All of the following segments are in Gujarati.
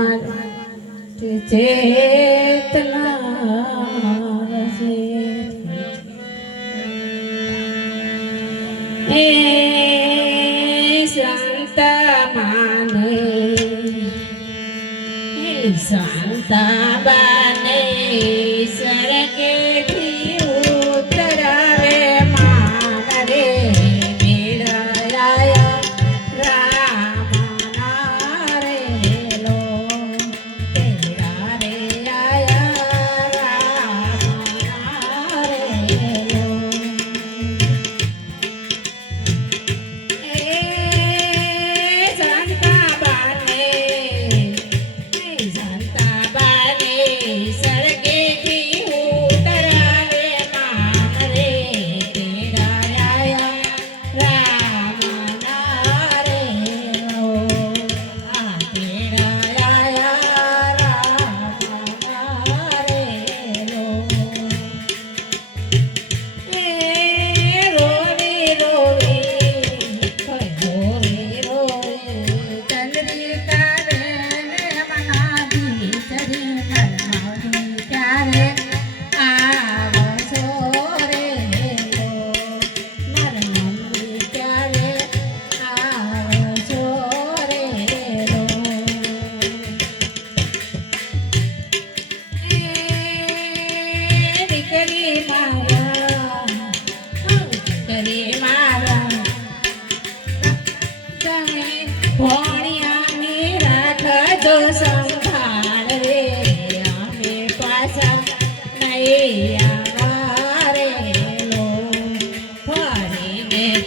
માર કે ચેતના એ સંત માને. એ સંતા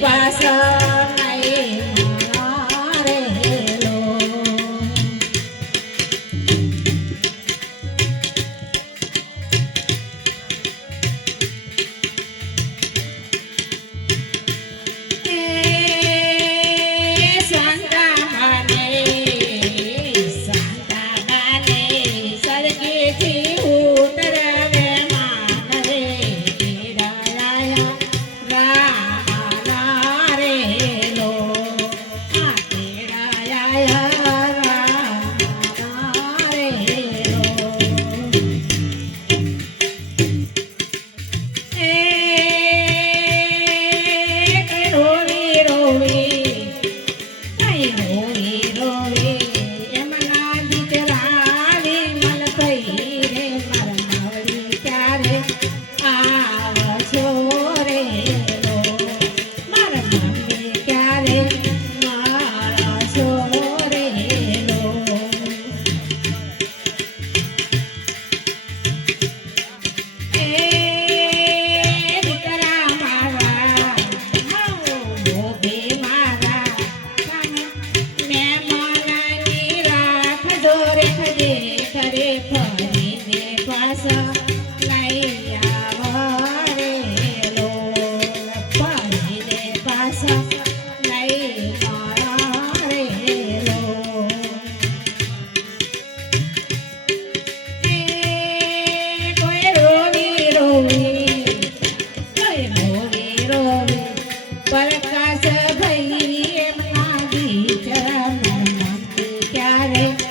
પાસા Thank you.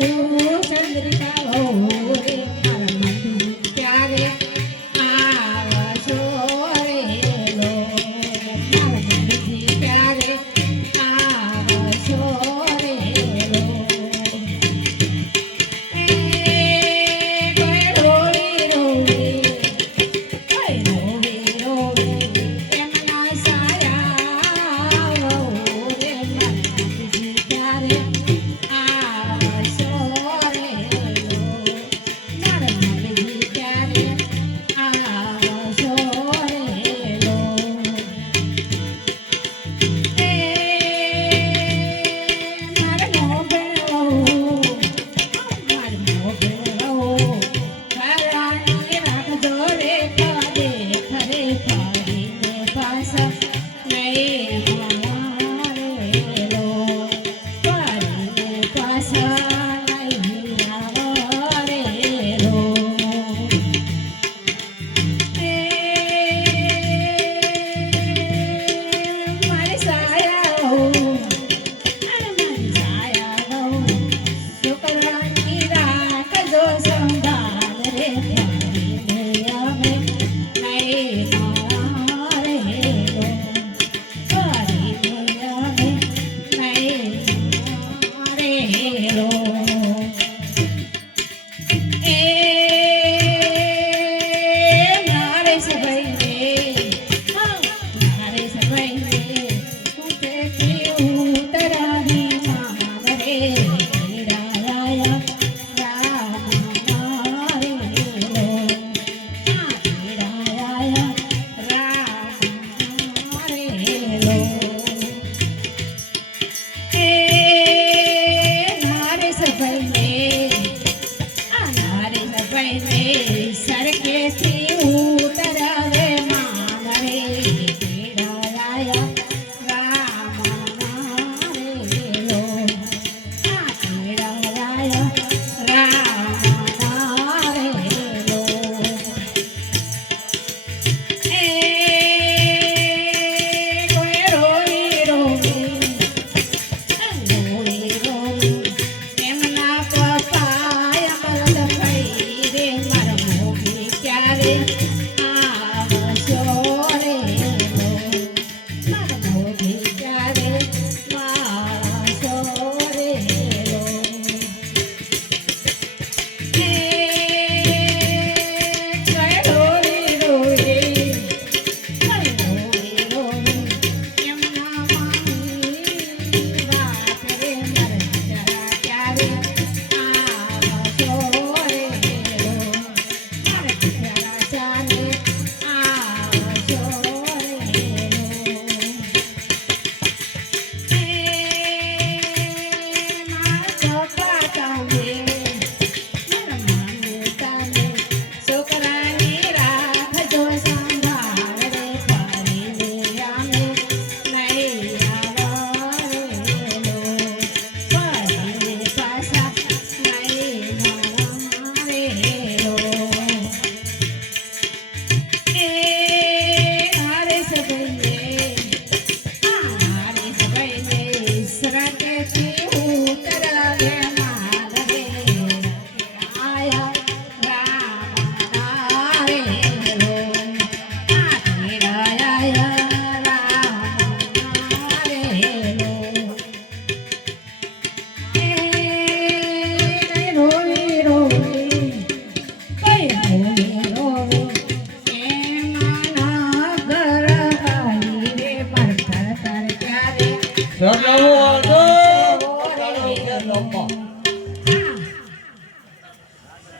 you.